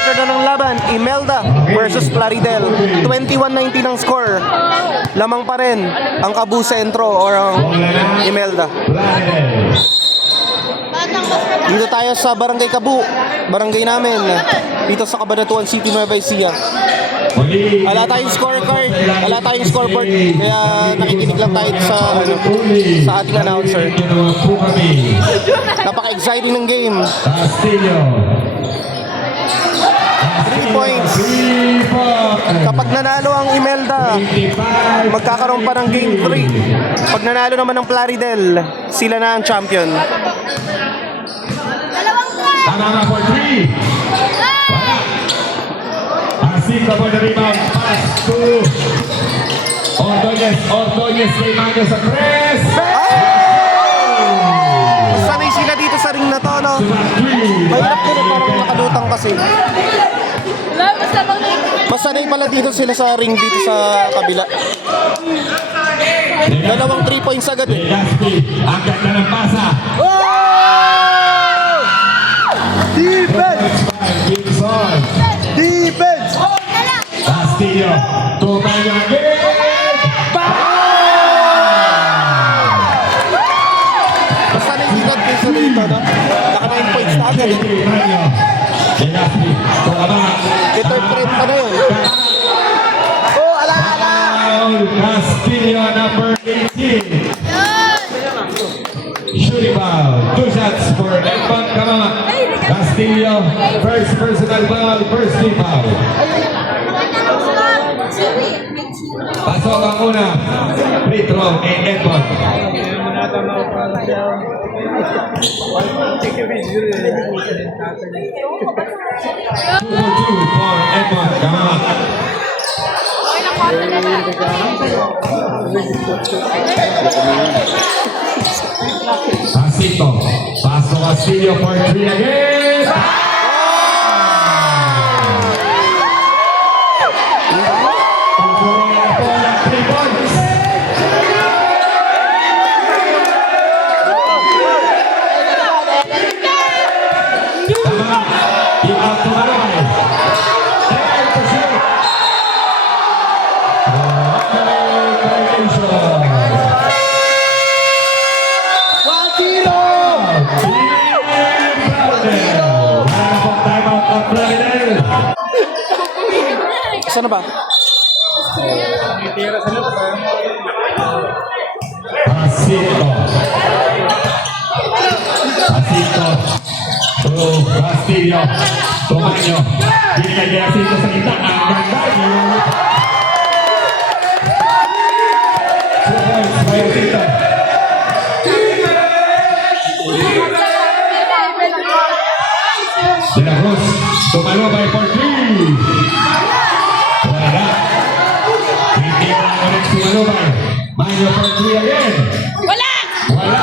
quarter na ng laban, Imelda versus Plaridel. 21-19 ang score. Lamang pa rin ang Kabu Sentro or ang Imelda. Dito tayo sa Barangay Kabu, barangay namin, dito sa Cabanatuan City, Nueva Ecija. Wala tayong scorecard, wala tayong scoreboard, kaya nakikinig lang tayo sa ating announcer. Napaka-exciting ng game. 3 points. Kapag nanalo ang Imelda, magkakaroon pa ng game 3. Pag nanalo naman ng Plaridel, sila na ang champion. Tama for 3. Wala. Asita for the rebound. Pass to Ordonez. Ordonez kay Manyo sa press. Sanay sila dito sa ring na to, no? Mahirap din, parang nakalutang kasi. Mas sanay pala dito sila sa ring dito sa kabila. Dalawang 3 points agad eh. Ang ganda ng pasa. Defense! Defense! Castillo. Tumayo again. Basta naisinad kayo sa dito, no? Naka 9 points na agad eh. Legazpi. Tumama. Ito yung trend pa na yun. Oh, ala! Castillo number 18. Shooting foul. 2 shots for Edmond Kamama. Castillo, first personal foul, first team foul. Pasok ang una. Free throw kay Edmond. 2 for Edmond Kamama. Casito. Paso Castillo for 3 again. Saan na ba? Casito. Casito. To Castillo. Tomaño. Binigay kay Casito sa kita. Ang ganda niyo. 2 points by Casito. De la Cruz. Tumalo by 4-3. Wala. Hindi na ulit tumalo by Manyo for 3 again. Wala! Wala.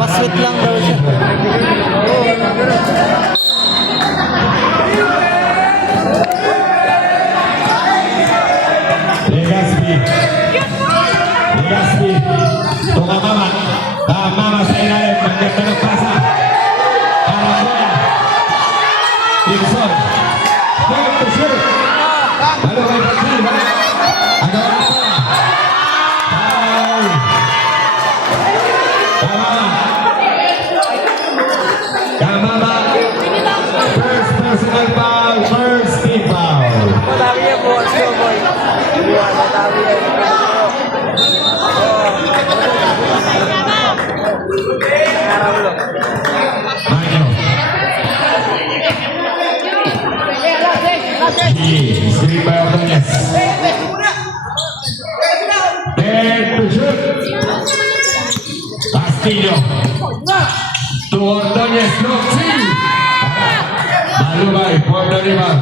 Masweet lang daw siya. Legazpi. Legazpi. Tumamama. Tamama sa ilalim. Maganda ng pasa. Aragoya. Gibson. Time to shoot. Halo kay Patri. Agaw ang pala. Tamama. Tamama. First personal foul. First team foul. Madami yan po, slow boy. Madami yan. Manyo. Screen by Ordonez. Dead to shoot. Castillo. Castillo. To Ordonez, block 3. Malubay for the rebound.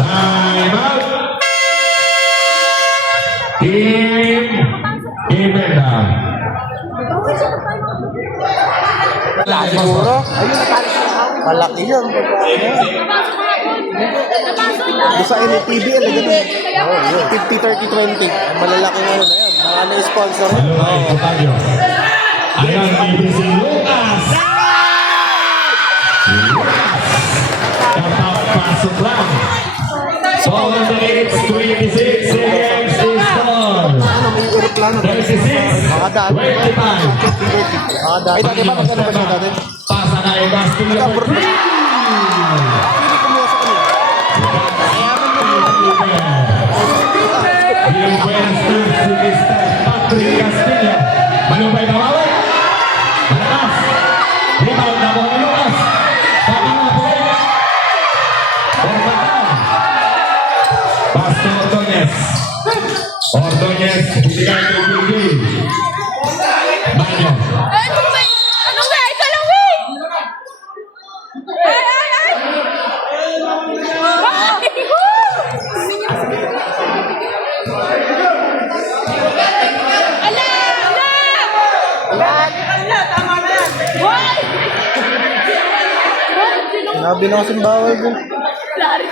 Time out. Team Ibenda. Siguro. Malaki yun. Doon sa NTBL, ganun. 50-30-20. Malalaki ano na yan. Mga na-sponsor. Malubay for Tayo. Ayan, may si Lucas. Kapapasok lang. So, on the next 26 seconds is gone. Ano, may aeroplano. 36, 25. Ay, dati ba? Magkano ba siya dati? Pasa na yung Castillo. Pili ko muna sa kanila. Yung buenas tardes si Mr. Patrick Castillo. Malubay babawi. Malakas. Rebound na po ni Lucas. Tama na po. Orbacan. Pass to Ordonez. Ordonez. Bigay to Bilby. Banyo. Anong ba? Ito lang, wey! Ay! Ala! Tama na yan! Hoy! Sinabi na kasing bawal dun.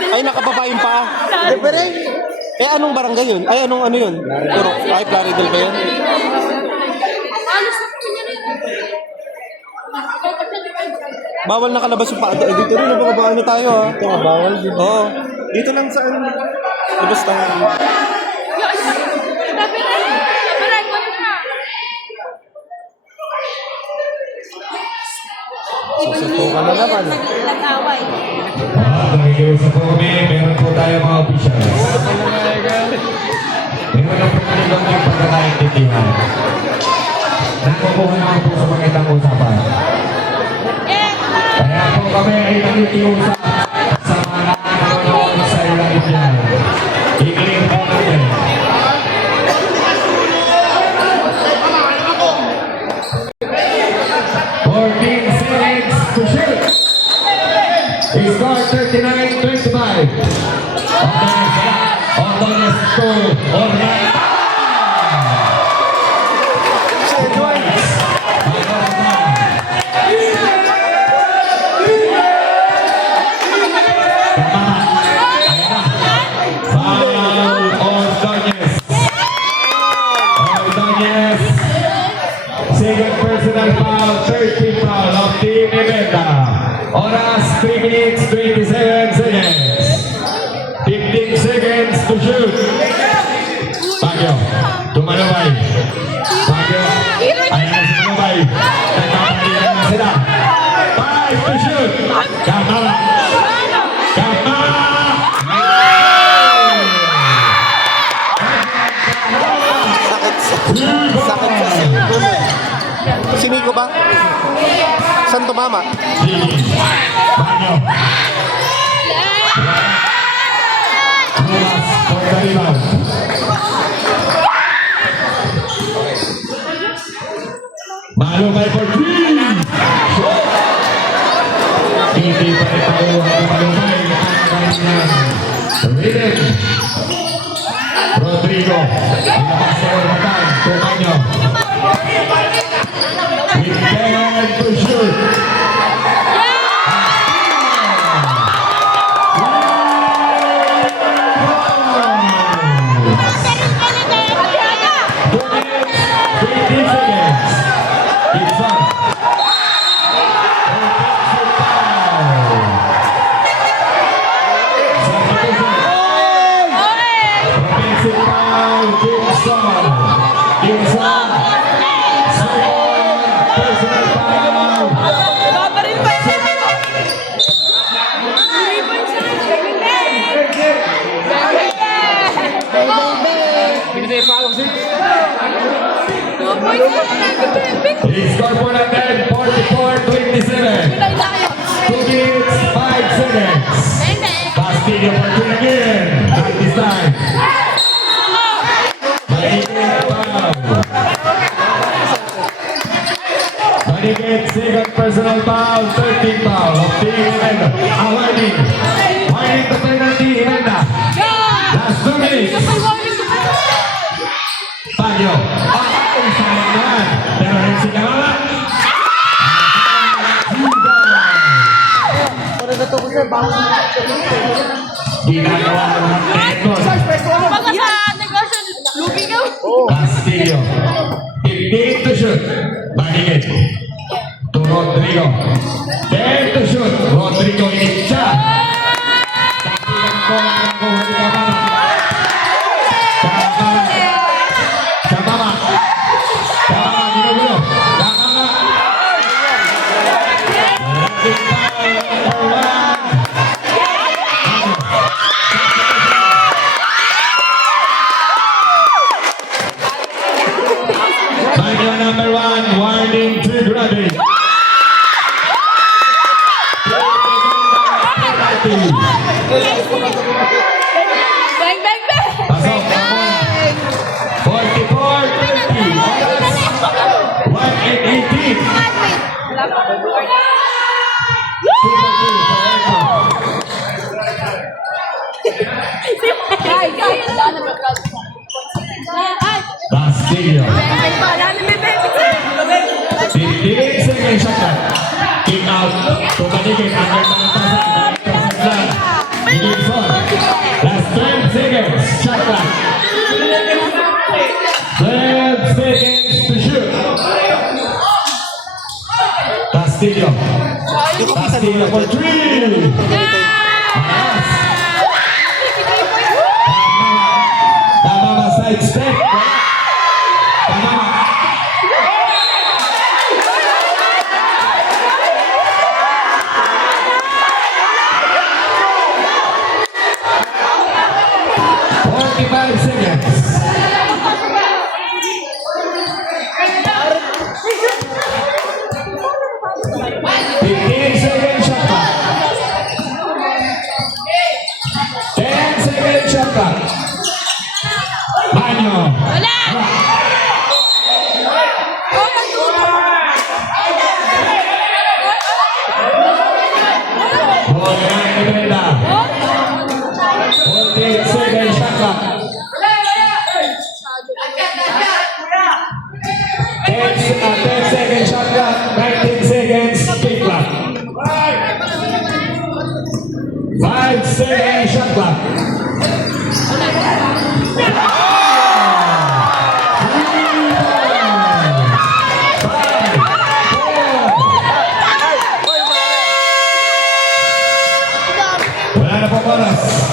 Ay, nakababayin pa. Hindi, pero eh, anong barangay yun? Ay, anong ano yun? Puro, ay, Plaridel ba yun? Bawal nakalabas yung paado. Eh, dito rin, nababaan na tayo ha. Ito nga, bawal din. Oo. Dito lang sa ano. Labas tayo. Susutukan na naman. Nag-away. Nakikiusap po kami, meron po tayo mga officials. Meron na po kami lang yung pagkakaintindihan. Nakukuha naman po sa magandang usapan. Kaya po kami ay nakikiusap sa mga nanonood sa ilang ibyan. I-clear po natin. Seconds to shoot. He scored 39-25. Ordonez to Orlando. Second personal foul, third team foul of Team Ibenda. Oras 3 minutes 27 seconds. 15 seconds to shoot. Baguio, tumalabay. Baguio, ayan na si Tumalabay. Nagpapangilan na sila. 5 to shoot. Kamara. Kamara. Sakit sa singko mo. Siniko ba? Saan tumama? Baguio. Thomas for the rebound. Malubay for 3. Hindi pa rin tayo ang malubay ang kanyang rhythm. Rodrigo. Ilabas sa Orbacan. Tumanyo. With 10 to shoot. He scored for the 10, 44-27. 2 minutes, 5 seconds. Castillo for 2 again. At this time. Manigit, second personal foul, 13 foul of Team Inenda. Warning. Warning to penalty, Inenda. Last 2 minutes. Pagyo. Ang sayang naman. Pero rin si Kamala. Ginagawa ng mga Tekos. Baka sa negosyo, lugi ka. Castillo. 15 to shoot. Manigit. To Rodrigo. 10 to shoot. Rodrigo initsa. Tapilan ko lang ang kuha ni Kamala. Kamala. Kamala, ginugulo. Kamala. Rapid foul, number 1. Bagyo number 1, warning to grabbing. Bang, bang, bang. Pasok na po. 44-30. 1-18. Super 2 forever. Ay, Castillo. bang, bang, bang. 15 seconds shot clock. Kick out. Tumaligid. Under the pasan. Gibson. Last 12 seconds. Shot clock. 12 seconds to shoot. Castillo. Castillo for 3. Tama side step. Tama. Seconds. Second shot clock. 10 second shot clock. Banyo. Wala. Ball na Ibreda. 48 second shot clock. 10 second shot clock. 19 seconds kick clock. 5 second shot clock. Wala na po oras.